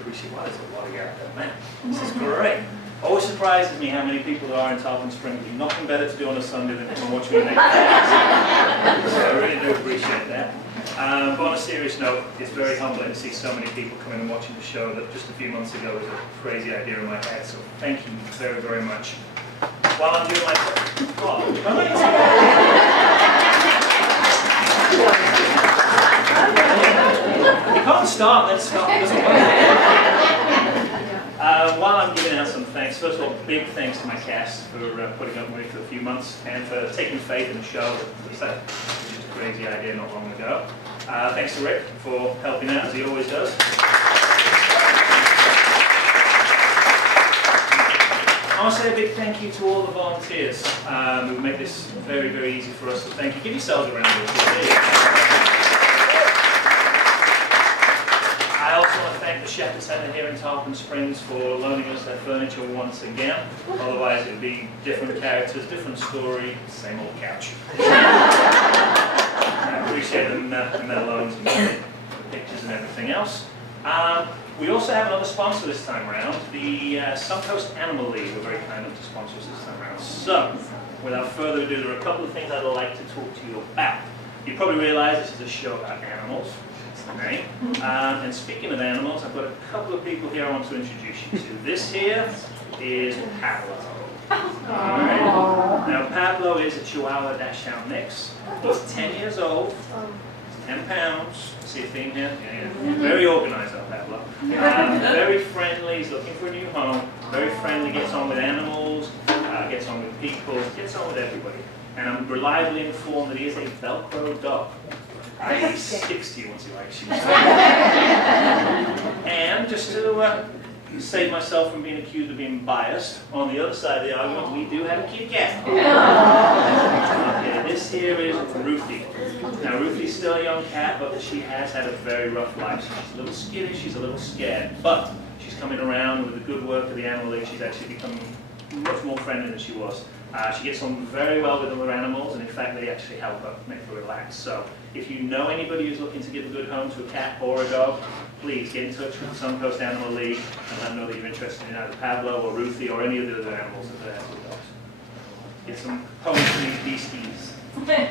appreciate why there's a lot of you out there, man. This is great. Always surprises me how many people there are in Tarpon Springs. There's nothing better to do on a Sunday than come and watch me next week. So I really do appreciate that. But on a serious note, it's very humbling to see so many people coming and watching the show that just a few months ago was a crazy idea in my head. So thank you very, very much. While I'm doing my... You can't start, then stop. It doesn't work. While I'm giving out some thanks, first of all, big thanks to my cast for putting up with me for a few months and for taking faith in the show. Which was a crazy idea not long ago. Thanks to Rick for helping out, as he always does. I want to say a big thank you to all the volunteers who make this very, very easy for us. So thank you. Give yourselves a round of applause. I also want to thank the Shepherd Center here in Tarpon Springs for loaning us their furniture once again. Otherwise it would be different characters, different story, same old couch. I appreciate them and their loans and pictures and everything else. We also have another sponsor this time around, the Suncoast Animal League. We're very kind enough to sponsor us this time around. So, without further ado, there are a couple of things I'd like to talk to you about. You probably realize this is a show about animals. Right. And speaking of animals, I've got a couple of people here I want to introduce you to. This here is Pablo. Right. Now Pablo is a Chihuahua Dachshund mix. He's 10 years old, 10 pounds. See a theme here? Yeah. Very organized, Pablo. Very friendly. He's looking for a new home. Very friendly. Gets on with animals. Gets on with people. Gets on with everybody. And I'm reliably informed that he is a Velcro dog. He's 60 once he likes you. And just to save myself from being accused of being biased, on the other side of the argument, we do have a cute cat. Okay, this here is Ruthie. Now Ruthie's still a young cat, but she has had a very rough life. She's a little skinny, she's a little scared, but she's coming around with the good work of the Animal League. She's actually become much more friendly than she was. She gets on very well with other animals, and in fact they actually help her make her relax. So if you know anybody who's looking to give a good home to a cat or a dog, please get in touch with the Suncoast Animal League and let them know that you're interested in either Pablo or Ruthie or any of the other animals that they have with dogs. Get some homes for these beasties. Okay.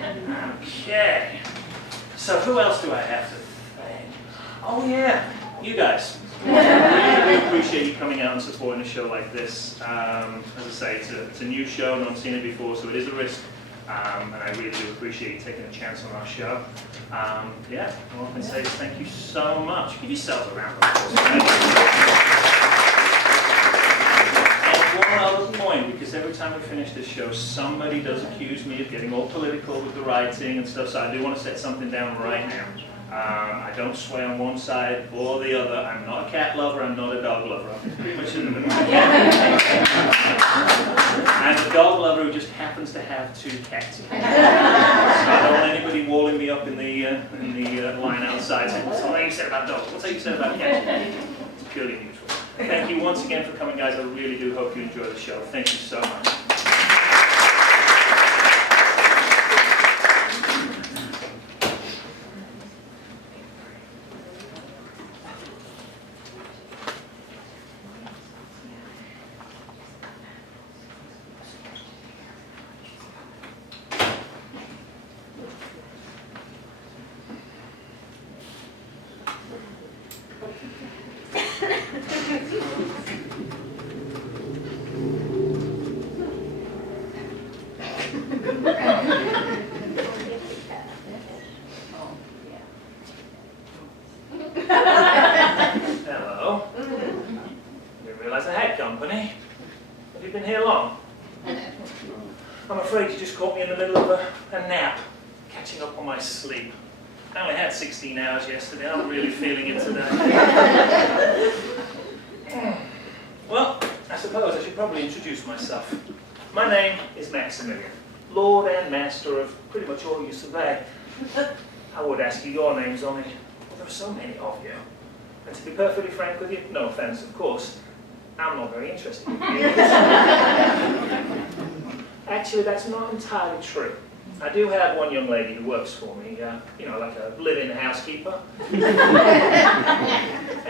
So who else do I have to thank? Oh yeah, you guys. I really appreciate you coming out and supporting a show like this. As I say, it's a new show, no one's seen it before, so it is a risk. And I really do appreciate you taking a chance on our show. Yeah, all I can say is thank you so much. Give yourselves a round of applause. And one other point, because every time we finish this show, somebody does accuse me of getting all political with the writing and stuff, so I do want to set something down right now. I don't sway on one side or the other. I'm not a cat lover, I'm not a dog lover. I'm pretty much in the middle. I'm a dog lover who just happens to have 2 cats. So I don't want anybody walling me up in the line outside saying, what's that you said about dogs? What's that you said about cats? It's purely neutral. Thank you once again for coming, guys. I really do hope you enjoy the show. Thank you so much. Hello. Didn't realize I had company. Have you been here long? I'm afraid you just caught me in the middle of a nap, catching up on my sleep. I only had 16 hours yesterday. I'm really feeling it today. Well, I suppose I should probably introduce myself. My name is Maximilian, Lord and Master of pretty much all you survey. I would ask you your names only. There are so many of you. And to be perfectly frank with you, no offense of course, I'm not very interested in you. Actually, that's not entirely true. I do have one young lady who works for me, you know, like a live-in housekeeper.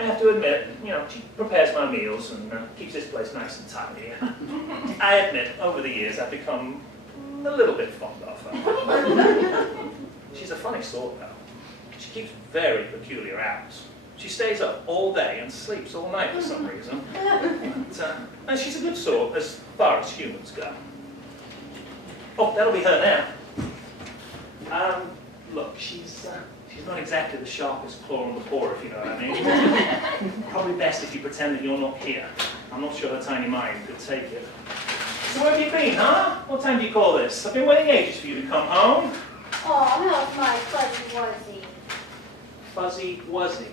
I have to admit, she prepares my meals and keeps this place nice and tidy. I admit, over the years, I've become a little bit fond of her. She's a funny sort, though. She keeps very peculiar hours. She stays up all day and sleeps all night for some reason. But, and she's a good sort as far as humans go. Oh, that'll be her now. Look, she's not exactly the sharpest claw on the paw, if you know what I mean. Probably best if you pretend that you're not here. I'm not sure her tiny mind could take it. So where have you been, huh? What time do you call this? I've been waiting ages for you to come home. Oh, how's my fuzzy wuzzy? Fuzzy wuzzy.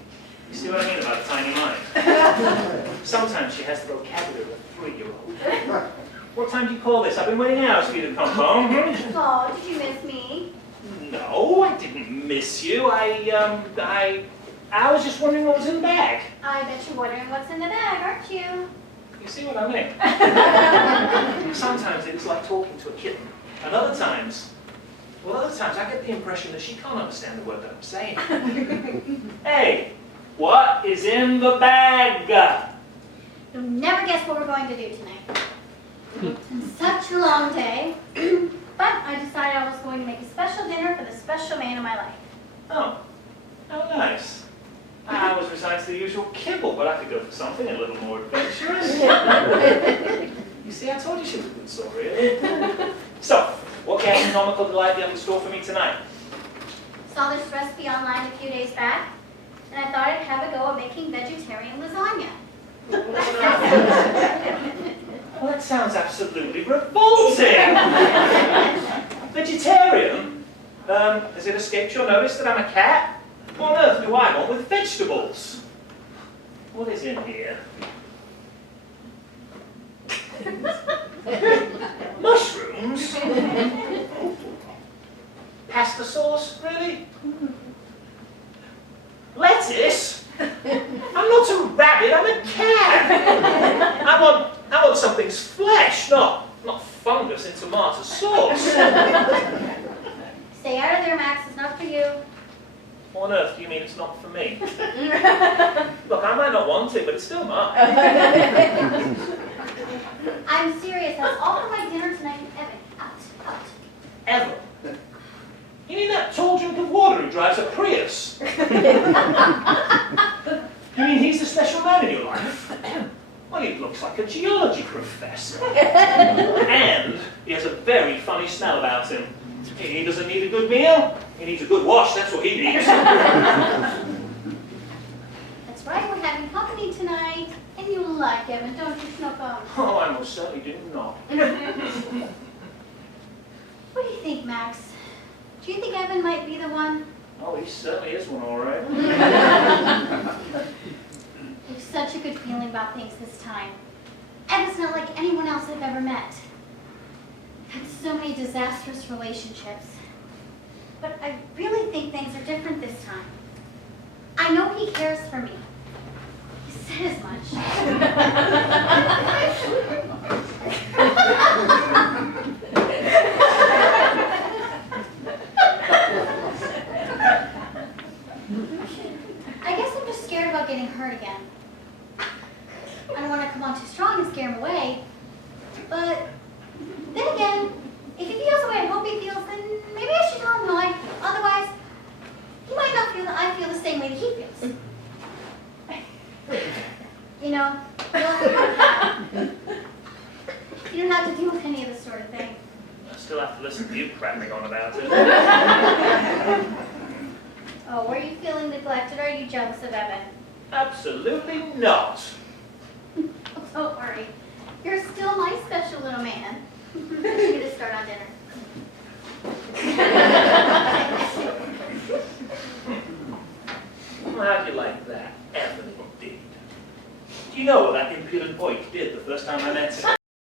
You see what I mean about a tiny mind? Sometimes she has the vocabulary of a 3-year-old. What time do you call this? I've been waiting hours for you to come home. Oh, did you miss me? No, I didn't miss you. I was just wondering what was in the bag. I bet you're wondering what's in the bag, aren't you? You see what I mean? Sometimes it's like talking to a kitten. And other times I get the impression that she can't understand the word that I'm saying. Hey, what is in the bag? You'll never guess what we're going to do tonight. It's been such a long day, but I decided I was going to make a special dinner for the special man in my life. Oh, how nice. I was resigned to the usual kibble, but I could go for something a little more adventurous. You see, I told you she was a good sort, really. So, what gastronomical delight do you have in store for me tonight? Saw this recipe online a few days back, and I thought I'd have a go at making vegetarian lasagna. Well, that sounds absolutely revolting. Vegetarian? Has it escaped your notice that I'm a cat? What on earth do I want with vegetables? What is in here? Mushrooms? Pasta sauce? Really? Lettuce? I'm not a rabbit, I'm a cat! I want something's flesh, not fungus in tomato sauce. Stay out of there, Max. It's not for you. What on earth do you mean it's not for me? Look, I might not want it, but it's still mine. I'm serious. That's all for my dinner tonight. Evan, out. Ever? You mean that tall drink of water who drives a Prius? You mean he's the special man in your life? Well, he looks like a geology professor. And he has a very funny smell about him. He doesn't need a good meal, he needs a good wash, that's what he needs. That's right, we're having company tonight. And you like Evan, don't you, Snowcone? Oh, I most certainly do not. What do you think, Max? Do you think Evan might be the one? Oh, he certainly is one, all right. There's such a good feeling about things this time. Evan's not like anyone else I've ever met. I've had so many disastrous relationships. But I really think things are different this time. I know he cares for me. He said as much. I guess I'm just scared about getting hurt again. I don't want to come on too strong and scare him away. But then again, if he feels the way I hope he feels, then maybe I should tell him no. Otherwise, he might not feel that I feel the same way that he feels. You know, you don't have to deal with any of this sort of thing. I still have to listen to you prattling on about it. Oh, were you feeling neglected or are you jealous of Evan? Absolutely not. Oh, don't worry. You're still my